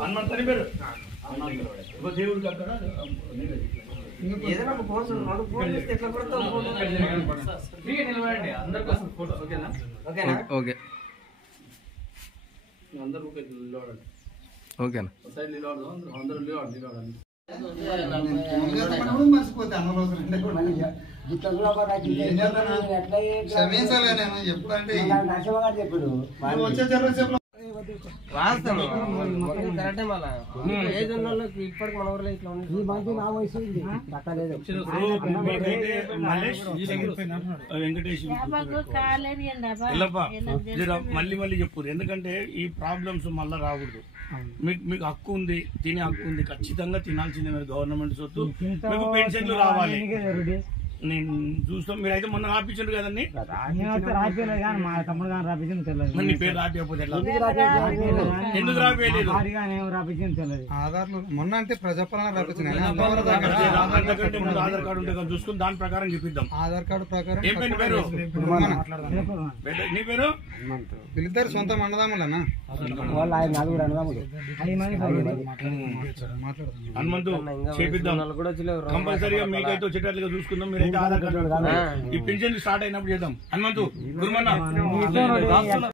హనుమంతని పేరు దేవుడికి అక్కడ ఏదైనా ఫోన్ చేస్తే ఎట్లా కొడతావు అందరి కోసం ఫోటో ఓకేనా? ఓకే అందరూ నిలబడండి. ఓకేనా సైడ్ నిలబడదు, అందరూ నిలబడండి. మర్చిపోతే క్షమించాలి నేను ఎప్పుడంటే వచ్చే జరుగుతుంది రాస్తాను కరెక్టే. మళ్ళా ఏజ్ ఉన్న వాళ్ళకి ఇప్పటికి మన ఊర్లో ఇట్లా ఉంది. మళ్ళీ మళ్ళీ చెప్పు, ఎందుకంటే ఈ ప్రాబ్లమ్స్ మళ్ళీ రాకూడదు. మీకు హక్కు ఉంది, తినే హక్కు ఉంది, ఖచ్చితంగా తినాల్సిందే. మీరు గవర్నమెంట్ సొత్తు, మీకు పెన్షన్లు రావాలి. నేను చూస్తాం. మీరైతే మొన్న రాపించారు కదండి, నీ పేరు రాకపోతే ఎందుకు రాపేయలేదు? ఆధార్ మొన్న అంటే ప్రజాపాలన రాపించిన ఆధార్ కార్డు ఉంటే చూసుకుని దాని ప్రకారం చూపిద్దాం. ఆధార్ కార్డు ప్రకారం ఏం పేరు? నీ పేరు? వీళ్ళిద్దరు సొంత అన్నదమ్ములన్నా. హనుమంతు చేపిద్దాం కంపల్సరీగా. మీకైతే వచ్చేటట్లుగా చూసుకుందాం. మీరైతే ఆధార్ కార్డు ఈ పెన్షన్ స్టార్ట్ అయినప్పుడు చేద్దాం. హనుమంతు గురుమన్న